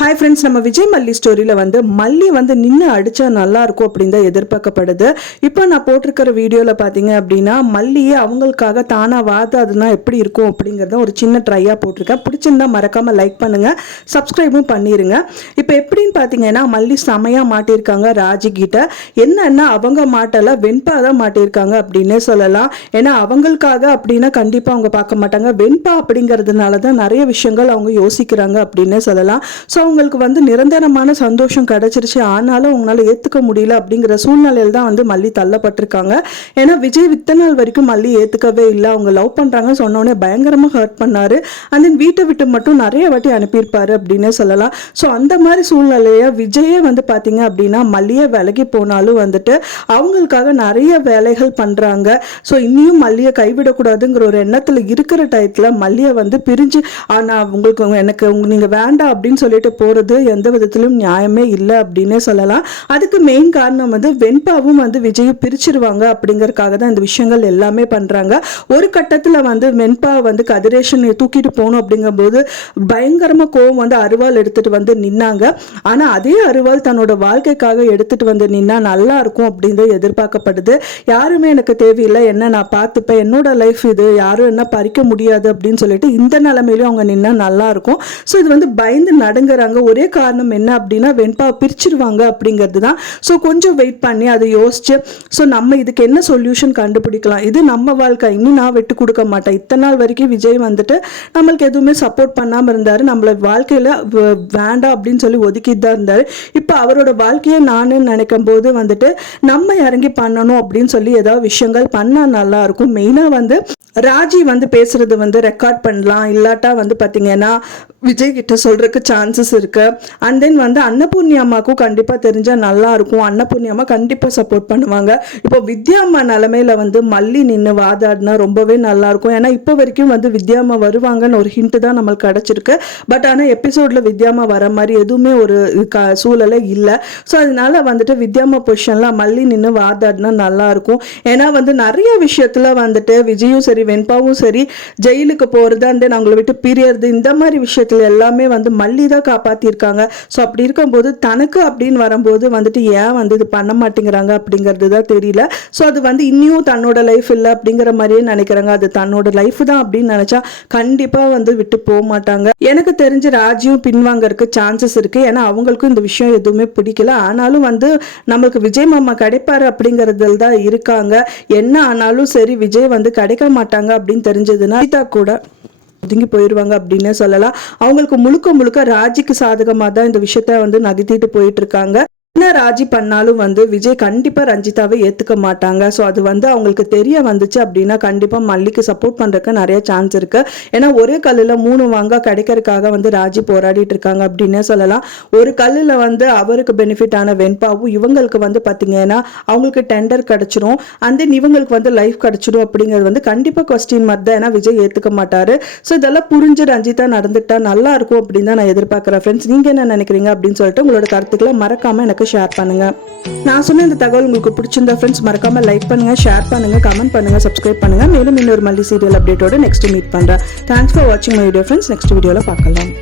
Hi friends, நம்ம விஜய் மல்லி ஸ்டோரியில் மல்லி நின்று அடித்தா நல்லா இருக்கும் அப்படின்னு தான் எதிர்பார்க்கப்படுது. இப்போ நான் போட்டிருக்கிற வீடியோவில் பார்த்தீங்க அப்படின்னா மல்லியே அவங்களுக்காக தானாக வாதாதுன்னா எப்படி இருக்கும் அப்படிங்கிறத ஒரு சின்ன ட்ரையாக போட்டிருக்கேன். பிடிச்சிருந்தா மறக்காமல் லைக் பண்ணுங்கள், சப்ஸ்கிரைபும் பண்ணிடுங்க. இப்போ எப்படின்னு பார்த்தீங்கன்னா மல்லி செமையாக மாட்டியிருக்காங்க ராஜி கிட்ட. என்னன்னா அவங்க மாட்டலை, வெண்பா தான் மாட்டியிருக்காங்க அப்படின்னே சொல்லலாம். ஏன்னா அவங்களுக்காக அப்படின்னா கண்டிப்பாக அவங்க பார்க்க மாட்டாங்க. வெண்பா அப்படிங்கிறதுனால தான் நிறைய விஷயங்கள் அவங்க யோசிக்கிறாங்க அப்படின்னே சொல்லலாம். ஸோ அவங்களுக்கு நிரந்தரமான சந்தோஷம் கிடைச்சிருச்சு, ஆனாலும் அவங்களால ஏற்றுக்க முடியல அப்படிங்கிற சூழ்நிலையில் தான் மல்லி தள்ளப்பட்டிருக்காங்க. ஏன்னா விஜய் இத்தனை நாள் வரைக்கும் மல்லி ஏற்றுக்கவே இல்லை. அவங்க லவ் பண்ணுறாங்க சொன்னோடனே பயங்கரமாக ஹர்ட் பண்ணார். அண்ட் தென் வீட்டை விட்டு மட்டும் நிறைய வாட்டி அனுப்பியிருப்பாரு அப்படின்னே சொல்லலாம். ஸோ அந்த மாதிரி சூழ்நிலையை விஜயே பார்த்தீங்க அப்படின்னா மல்லியை விலகி போனாலும் அவங்களுக்காக நிறைய வேலைகள் பண்ணுறாங்க. ஸோ இன்னியும் மல்லியை கைவிடக்கூடாதுங்கிற ஒரு எண்ணத்தில் இருக்கிற டயத்தில் மல்லியை பிரிஞ்சு ஆனால் உங்களுக்கு எனக்கு நீங்கள் வேண்டாம் அப்படின்னு சொல்லிட்டு போறது எந்த விதத்திலும் நியாயமே இல்லை அப்படின்னே சொல்லலாம். அதுக்கு மெயின் காரணம் வெண்பாவும் விஜயும் பிரிச்சிருவாங்க அப்படிங்கறதுக்காக தான் இந்த விஷயங்கள் எல்லாமே பண்றாங்க. ஒரு கட்டத்துல வெண்பா கதிரேஷன் தூக்கிட்டு போகணும் அப்படிங்கும்போது பயங்கரமா கோவம் அருவாள் எடுத்துட்டு நின்னாங்க. ஆனா அதே அருவாள் தன்னோட வாழ்க்கைக்காக எடுத்துட்டு நின்னா நல்லா இருக்கும் அப்படின்னு எதிர்பார்க்கப்படுது. யாருமே எனக்கு தேவையில்லை, என்ன நான் பார்த்துப்பேன், என்னோட லைஃப் இது, யாரும் என்ன பறிக்க முடியாது அப்படின்னு சொல்லிட்டு இந்த நிலைமையிலும் அவங்க நின்னா நல்லா இருக்கும். ஸோ இது பயந்து நடுங்குறாங்க. ஒரே காரணம் என்ன அப்படின்னா வெண்பா பிரிச்சிருவாங்க அப்படிங்கிறது தான். ஸோ கொஞ்சம் வெயிட் பண்ணி அதை யோசிச்சு ஸோ நம்ம இதுக்கு என்ன சொல்யூஷன் கண்டுபிடிக்கலாம், இது நம்ம வாழ்க்கை, இன்னும் நான் விட்டு கொடுக்க மாட்டேன். இத்தனை நாள் வரைக்கும் விஜய் நம்மளுக்கு எதுவுமே சப்போர்ட் பண்ணாமல் இருந்தார், நம்மள வாழ்க்கையில் வேண்டாம் அப்படின்னு சொல்லி ஒதுக்கிட்டு தான் இருந்தார். இப்போ அவரோட வாழ்க்கையை நான் நினைக்கும் போது நம்ம இறங்கி பண்ணணும் அப்படின்னு சொல்லி ஏதாவது விஷயங்கள் பண்ணால் நல்லா இருக்கும். மெயினாக ராஜி பேசுறது ரெக்கார்ட் பண்ணலாம், இல்லாட்டா பார்த்தீங்கன்னா விஜய் கிட்ட சொல்றதுக்கு சான்சஸ் இருக்கு. அண்ட் தென் அன்னபூர்ணி அம்மாவுக்கும் கண்டிப்பா தெரிஞ்சா நல்லா இருக்கும். அன்னபூர்ணி அம்மா கண்டிப்பா சப்போர்ட் பண்ணுவாங்க. இப்போ வித்யா அம்மா நிலைமையில மல்லி நின்று வாதாடினா ரொம்பவே நல்லா இருக்கும். ஏன்னா இப்போ வரைக்கும் வித்யா அம்மா வருவாங்கன்னு ஒரு ஹிண்ட் தான் நம்மளுக்கு கிடைச்சிருக்கு. பட் ஆனால் எபிசோட்ல வித்யா அம்மா வர மாதிரி எதுவுமே ஒரு சூழலை இல்லை. ஸோ அதனால வித்யா அம்மா பொசிஷன்ல மல்லி நின்று வாதாடினா நல்லா இருக்கும். ஏன்னா நிறைய விஷயத்துல விஜயும் சரி வெண்பாவும் சரி ஜெயிலுக்கு போறது அண்ட் தென் அவங்களை விட்டு பிரியறது இந்த மாதிரி விஷயத்துல எல்லாமே மல்லி தான் காப்பாத்திருக்காங்க. ஸோ அப்படி இருக்கும்போது தனக்கு அப்படின்னு வரும்போது ஏன் இது பண்ண மாட்டேங்கிறாங்க அப்படிங்கிறது தான் தெரியல. ஸோ அது இன்னும் தன்னோட லைஃப் இல்லை அப்படிங்கிற மாதிரியே நினைக்கிறாங்க. அது தன்னோட லைஃப் தான் அப்படின்னு நினைச்சா கண்டிப்பா விட்டு போக மாட்டாங்க. எனக்கு தெரிஞ்சு ராஜியும் பின்வாங்கறதுக்கு சான்சஸ் இருக்கு. ஏன்னா அவங்களுக்கும் இந்த விஷயம் எதுவுமே பிடிக்கல. ஆனாலும் நம்மளுக்கு விஜய் மாமா கிடைப்பாரு அப்படிங்கறதுல தான் இருக்காங்க. என்ன ஆனாலும் சரி விஜய் கிடைக்க மாட்டாங்க அப்படின்னு தெரிஞ்சதுன்னா கூட ஒதுங்கி போயிடுவாங்க அப்படின்னே சொல்லலாம். அவங்களுக்கு முழுக்க முழுக்க ராஜிக்கு சாதகமாக தான் இந்த விஷயத்த நகர்த்திட்டு போயிட்டு இருக்காங்க. என்ன ராஜி பண்ணாலும் விஜய் கண்டிப்பா ரஞ்சிதாவை ஏத்துக்க மாட்டாங்க. ஸோ அது அவங்களுக்கு தெரிய வந்துச்சு அப்படின்னா கண்டிப்பா மல்லிக்கு சப்போர்ட் பண்றதுக்கு நிறைய சான்ஸ் இருக்கு. ஏன்னா ஒரே கல்லுல 3 வாங்க கிடைக்கிறதுக்காக ராஜி போராடிட்டு இருக்காங்க அப்படின்னே சொல்லலாம். ஒரு கல்லுல அவருக்கு பெனிஃபிட் ஆன வெண்பாவும் இவங்களுக்கு பாத்தீங்கன்னா அவங்களுக்கு டெண்டர் கிடைச்சிரும், அண்ட் தென் இவங்களுக்கு லைஃப் கிடைச்சிடும் அப்படிங்கிறது கண்டிப்பா கொஸ்டின் மார்க் தான். ஏன்னா விஜய் ஏத்துக்க மாட்டாரு. ஸோ இதெல்லாம் புரிஞ்சு ரஞ்சிதா நடந்துட்டா நல்லா இருக்கும் அப்படின்னு தான் நான் எதிர்பார்க்கிறேன். ஃப்ரெண்ட்ஸ், நீங்க என்ன நினைக்கிறீங்க அப்படின்னு சொல்லிட்டு உங்களோட கருத்துக்களை மறக்காம எனக்கு ஷேர் பண்ணுங்க. நான் சொன்ன இந்த தகவல் உங்களுக்கு பிடிச்சிருந்தா ஃப்ரெண்ட்ஸ் மறக்காம லைக் பண்ணுங்க, ஷேர் பண்ணுங்க, கமெண்ட் பண்ணுங்க, சப்ஸ்கிரைப் பண்ணுங்க. மேலும் இன்னொரு மல்லி சீரியல் அப்டேட்டோட நெக்ஸ்ட் மீட் பண்றேன். தேங்க்ஸ் ஃபார் வாட்சிங் மை வீடியோ ஃப்ரெண்ட்ஸ். நெக்ஸ்ட் வீடியோல பார்க்கலாம்.